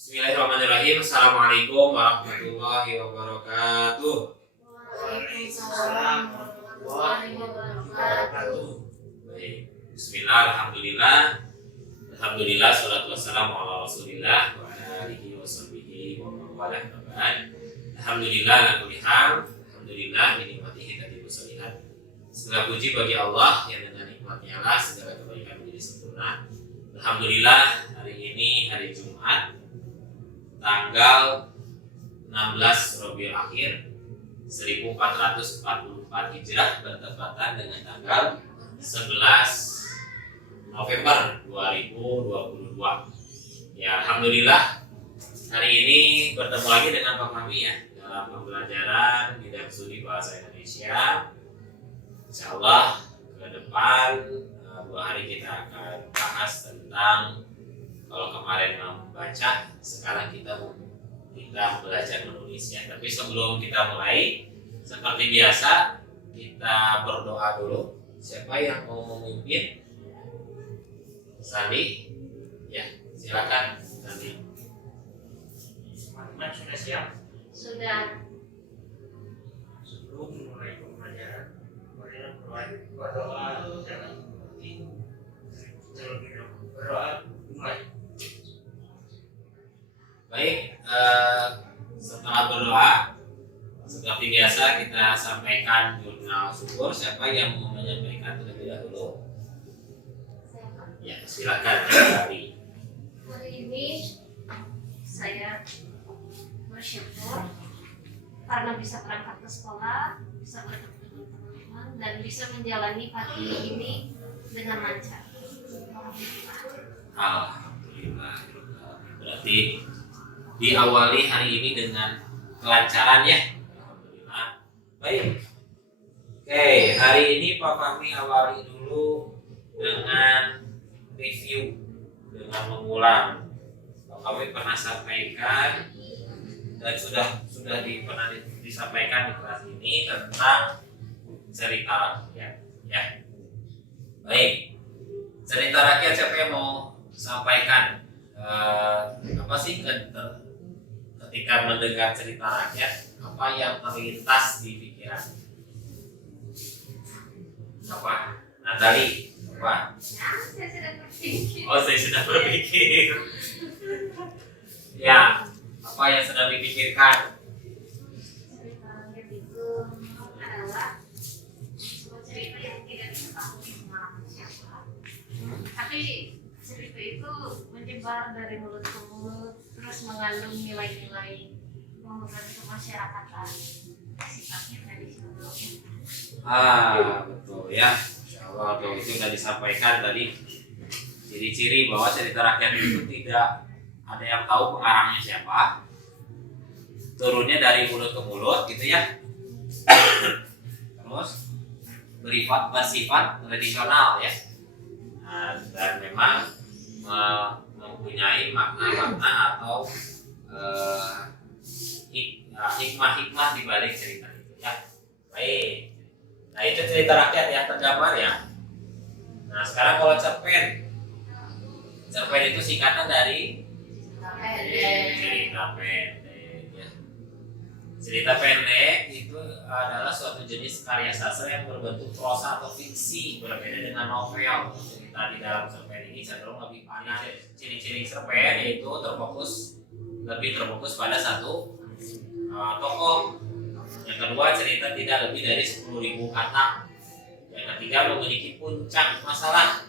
Bismillahirrahmanirrahim. Assalamualaikum warahmatullahi wabarakatuh. Waalaikumsalam warahmatullahi wabarakatuh. Baik. Bismillah, alhamdulillah, salatu wassalamu ala rasulillah wa ala alihi wa sahbihi wa man walah. Alhamdulillah, alhamdulillah binikmatihi tadi muslihat. Segala puji bagi Allah yang dengan nikmatnya lah segala kebaikan menjadi sempurna. Alhamdulillah, hari ini hari Jumat tanggal 16 Rabiul Akhir 1444 Hijrah bertepatan dengan tanggal 11 November 2022. Ya, alhamdulillah hari ini bertemu lagi dengan Pak Fahmi ya dalam pembelajaran bidang studi bahasa Indonesia. Insyaallah ke depan 2 hari kita akan bahas tentang, kalau kemarin membaca, sekarang kita belajar menulis ya. Tapi sebelum kita mulai, seperti biasa kita berdoa dulu. Siapa yang mau memimpin? Sandi, ya silakan Sandi. Teman-teman sudah siap? Sudah. Sebelum mulai pembelajaran, mari berdoa dalam hati. Terlebih dahulu berdoa mulai. Baik, setelah berdoa seperti biasa kita sampaikan jurnal syukur. Siapa yang mau menyampaikan terlebih dahulu? Ya, silakan Hari. Hari ini saya bersyukur karena bisa berangkat ke sekolah, bisa bertemu dengan teman-teman, dan bisa menjalani pagi ini dengan lancar. Alhamdulillah. Berarti diawali hari ini dengan kelancaran ya. Alhamdulillah. Baik. Oke, hari ini Pak Fahmi awali dulu dengan review, dengan mengulang. Pak Fahmi pernah sampaikan dan sudah pernah disampaikan di kelas ini tentang cerita rakyat ya. Baik. Cerita rakyat siapa yang mau sampaikan? Apa sih ketika mendengar cerita rakyat, apa yang terlintas di pikiran? Apa? Natali, apa? Saya sudah berpikir. Oh, saya sudah berpikir. Ya, apa yang sedang dipikirkan? Cerita rakyat itu adalah sebuah cerita yang tidak diketahui pengalaman siapa, tapi cerita itu menyebar dari mulut ke mulut, terus mengandung nilai-nilai membantu masyarakatan. Sifatnya tradisional. Betul ya. Masya Allah, tuh, itu sudah disampaikan tadi. Ciri-ciri bahwa cerita rakyat itu tidak ada yang tahu pengarangnya siapa. Turunnya dari mulut ke mulut gitu ya. Terus bersifat tradisional ya. Dan memang mempunyai makna-makna atau hikmah-hikmah di balik cerita itu ya. Baik. Nah, itu cerita rakyat yang tergambar ya. Nah, sekarang kalau cerpen itu singkatan dari cerita pendek ya. Cerita pendek itu adalah suatu jenis karya sastra yang berbentuk prosa atau fiksi, berbeda dengan novel. Cerita di dalam cerpen ini cenderung lebih panas. Ciri-ciri cerpen yaitu lebih terfokus pada satu tokoh. Yang kedua, cerita tidak lebih dari 10.000 kata. Yang ketiga, memiliki puncak masalah.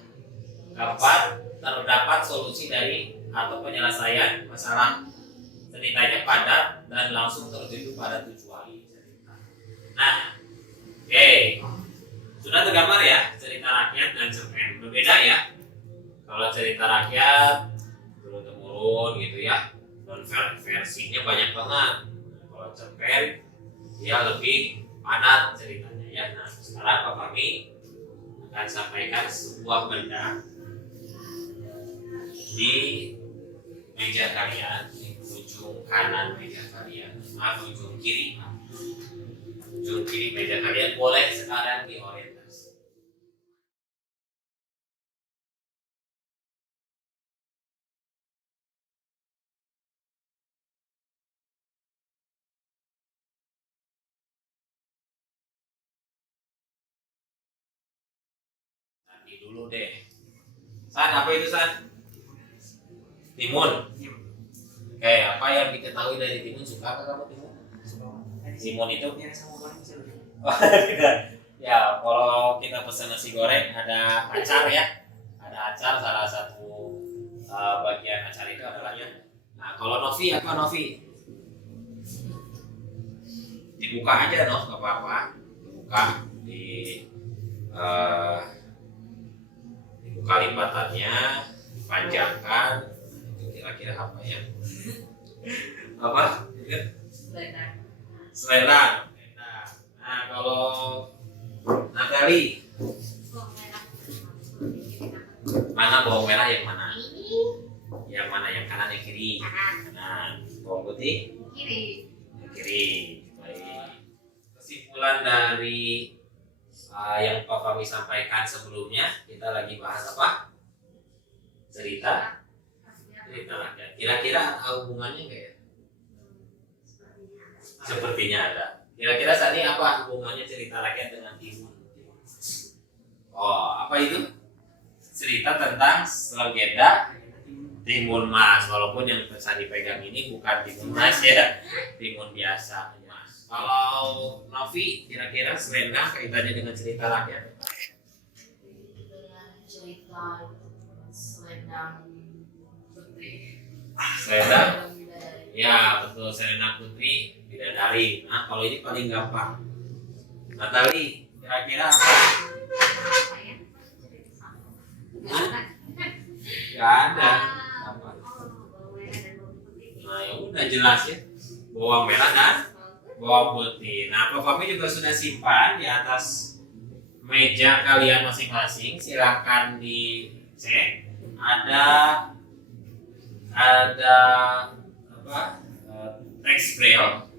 Keempat, terdapat solusi dari atau penyelesaian masalah. Ceritanya padat dan langsung tertuju pada tujuan cerita. Nah, oke. Sudah tergambar ya cerita rakyat dan cerpen. Berbeda ya. Kalau cerita rakyat turun-temurun gitu ya, dan versinya banyak banget. Kalau cerpen dia lebih padat ceritanya ya. Nah, sekarang Pak Fahmi akan sampaikan sebuah benda di meja kalian, di ujung kanan meja kalian, ujung kiri meja kalian. Boleh sekarang diorientasi. dulu deh. San, apa itu San? Timun. Oke, apa yang diketahui dari timun? Suka ke kamu timun? Timun itu? Oh, tidak. Ya, kalau kita pesan nasi goreng ada acar ya. Ada acar, salah satu bagian acar itu adalah ya. Nah, kalau Novi apa Novi? Dibuka aja Nov, nggak apa-apa. Dibuka dibuka lipatannya, dipanjangkan. Itu kira-kira apa ya? Apa? Selendang. Nah, kalau Natali, mana bawang merah yang mana? Yang mana? Yang kanan yang kiri? Kanan. Bawang putih? Kiri. Yang kiri. Baik. Kesimpulan dari yang Pak Fahmi sampaikan sebelumnya, kita lagi bahas apa? Cerita rakyat. Kira-kira ada hubungannya nggak ya? Sepertinya ada. Kira-kira tadi apa hubungannya cerita rakyat dengan timun? Oh, apa itu? Cerita tentang legenda timun mas. Walaupun yang bisa dipegang ini bukan timun mas ya, timun biasa. Mas. Kalau Novi, kira-kira selendang kaitannya dengan cerita rakyat? Cerita selendang putri. Selendang? Ya betul, selendang putri bidadari. Nah, kalau ini paling gampang. Natali, kira-kira apa? Gak ada. Apa? Nah, ya udah jelas ya. Bawang merah dan bawang putih. Nah, Pak Fahmi juga sudah simpan di atas meja kalian masing-masing. Silahkan dicek. Ada apa? Teks braille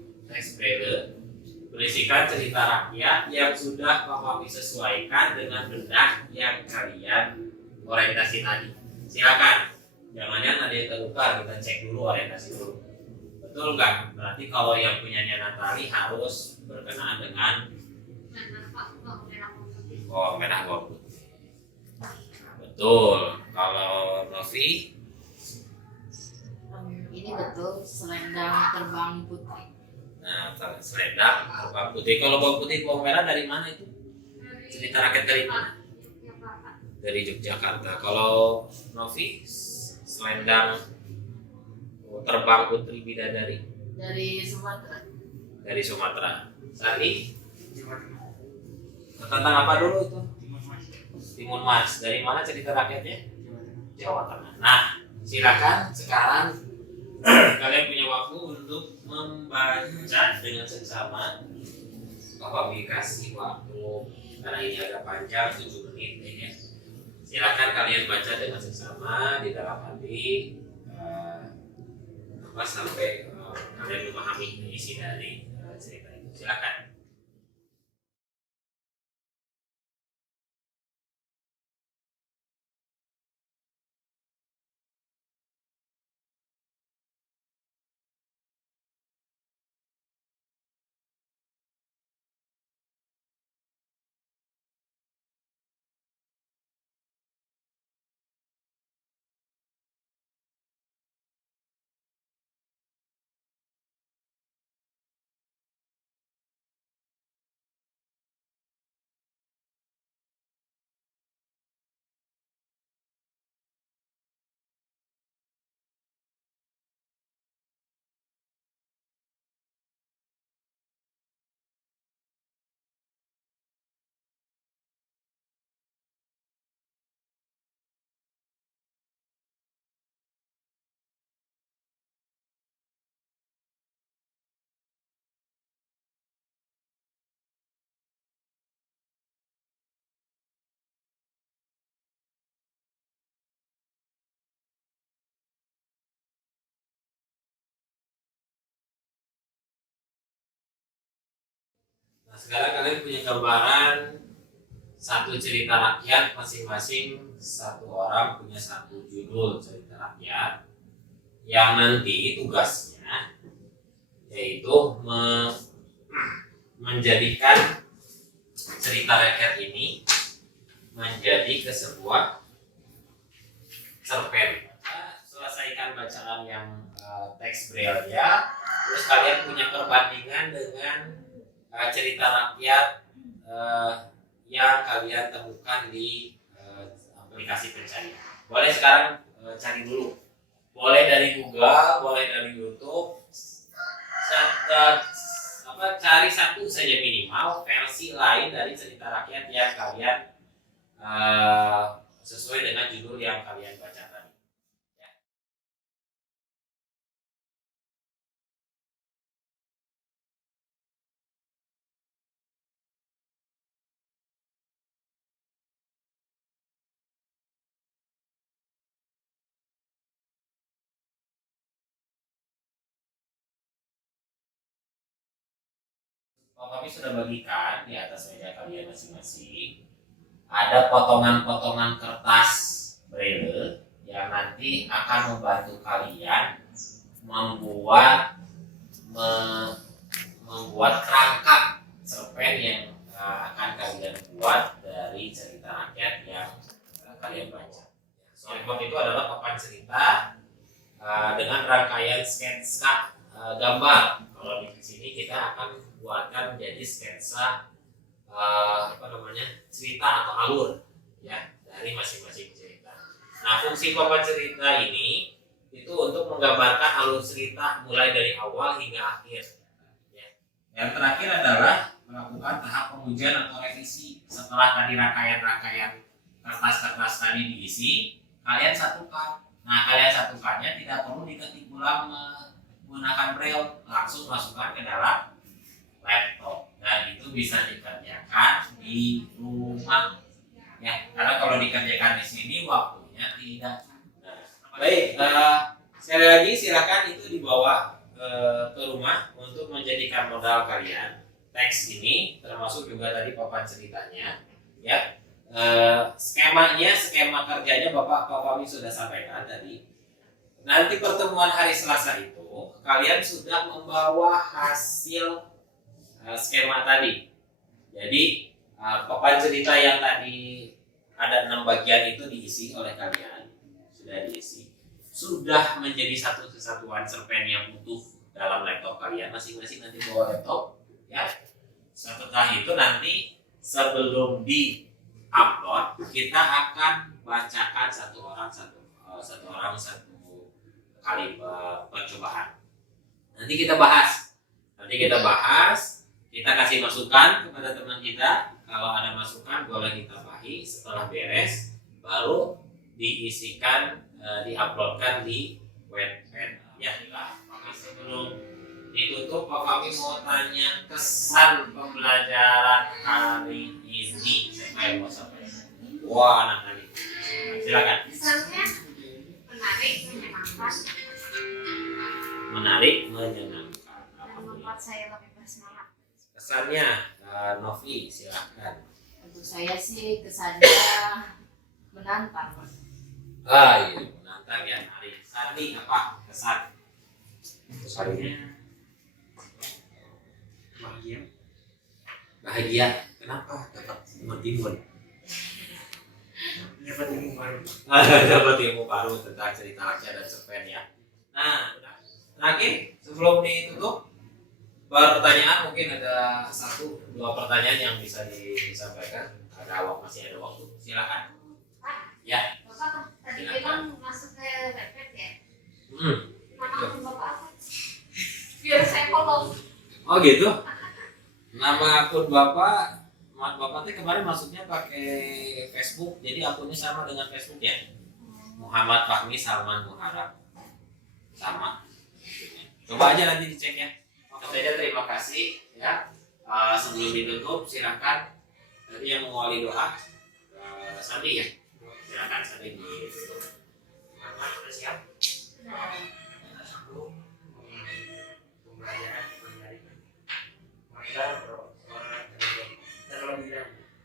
berisikan cerita rakyat yang sudah Pak Fahmi sesuaikan dengan benak yang kalian orientasi tadi. Silakan, jangan-jangan ada yang terluka, kita cek dulu orientasi dulu. Betul nggak? Berarti kalau yang punyanya Natali harus berkenaan dengan bawang merah bawang putih. Nah, betul. Kalau Novi, Ini betul selendang terbang putri. nah selendang bawang putih. Kalau bawang putih bawang merah dari mana itu? Cerita rakyat dari mana? Dari Yogyakarta. Kalau Novi, selendang terbang putri bidadari Dari Sumatera. dari Sumatera. Sandi, tentang apa dulu itu? Timun Mas. Dari mana cerita rakyatnya? Jawa Tengah. Nah, silakan sekarang kalian punya waktu untuk membaca dengan seksama. Bapak kasih waktu karena ini agak panjang 7 menit ya. Silakan kalian baca dengan seksama di dalam hati sampai kalian memahami isi dari cerita itu. Silakan. Nah, sekarang kalian punya gambaran satu cerita rakyat, masing-masing satu orang punya satu judul cerita rakyat yang nanti tugasnya yaitu menjadikan cerita rakyat ini menjadi ke sebuah cerpen. Selesaikan bacaan yang teks braille-nya, terus kalian punya perbandingan dengan cerita rakyat yang kalian temukan di aplikasi pencari. Boleh sekarang cari dulu. Boleh dari Google, boleh dari YouTube. Cari satu saja minimal versi lain dari cerita rakyat yang kalian sesuai dengan judul yang kalian baca tadi. Ya. Kami sudah bagikan di atas meja kalian masing-masing ada potongan-potongan kertas braille yang nanti akan membantu kalian membuat kerangka cerpen yang akan kalian buat dari cerita rakyat yang kalian baca. Soundboard itu adalah papan cerita dengan rangkaian sketsa gambar. Kalau di sini kita akan buatkan menjadi sketsa cerita atau alur ya dari masing-masing cerita. Nah, fungsi papan cerita ini itu untuk menggambarkan alur cerita mulai dari awal hingga akhir. Ya. Yang terakhir adalah melakukan tahap pengujian atau revisi. Setelah tadi rangkaian-rangkaian kertas-kertas tadi diisi, kalian satukan. Nah, kalian satukannya tidak perlu diketik ulang menggunakan braille, langsung masukkan ke dalam laptop. Dan itu bisa dikerjakan di rumah. Ya, karena kalau dikerjakan di sini waktunya tidak. Baik, sekali lagi silakan itu dibawa ke rumah untuk menjadikan modal kalian. Teks ini termasuk juga tadi papan ceritanya, ya. Skema kerjanya Bapak Fahmi sudah sampaikan tadi. Nanti pertemuan hari Selasa itu kalian sudah membawa hasil skema tadi. Jadi papan cerita yang tadi ada 6 bagian itu diisi oleh kalian, sudah diisi, sudah menjadi satu kesatuan cerpen yang utuh dalam laptop kalian masing-masing. Nanti bawa laptop, ya. Setelah itu nanti sebelum di upload kita akan bacakan satu orang satu kali percobaan. Nanti kita bahas, kita kasih masukan kepada teman kita. Kalau ada masukan boleh ditambahi. Setelah beres baru diisikan, diuploadkan di webpad. Ya, sebelum ditutup Pak Fahmi mau tanya kesan pembelajaran hari ini. Saya mau sampaikan. Wah, anak ini. Silakan. Kesannya menarik, menyenangkan, Dan membuat saya lebih bersemangat. Kesannya, Novi, silakan. Untuk saya sih kesannya menantang. Iya, menantang ya. Hari Sandi apa kesan? Kesannya Bahagia. Kenapa? Dapat mentimbun. dapat ilmu baru. Dapat ilmu baru tentang cerita rakyat dan cerpen ya. Nah, terakhir sebelum ditutup, pertanyaan mungkin ada 1-2 pertanyaan yang bisa disampaikan. Masih ada waktu. Silakan. Ya. Bapak tadi bilang masuk ke webpad ya? Nama akun Bapak apa? Biar saya follow. Oh gitu. Nama akun Bapak teh kemarin masuknya pakai Facebook, jadi akunnya sama dengan Facebook ya. Muhammad Fahmi Salman Muharram. Sama. Coba aja nanti dicek ya. Oke saja, terima kasih ya. Sebelum ditutup silakan tadi yang mengawali doa Sandi ya. Silakan Sandi ditutup. Sudah siap? Satu, pembelajaran penyaringan. Maka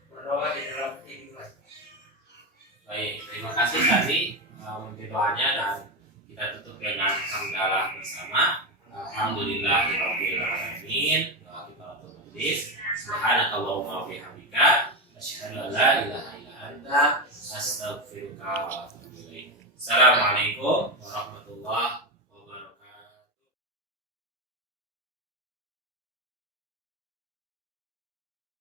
berdoa di dalam kehidupan. Baik, terima kasih Sandi untuk doanya, dan kita tutup dengan hamdalah bersama. Alhamdulillahirabbil alamin. Doa kita untuk majlis. Subhanakallahumma wa bihamdika asyhadu an la ilaha illa anta anta astaghfiruka wa atubu ilaik. Assalamualaikum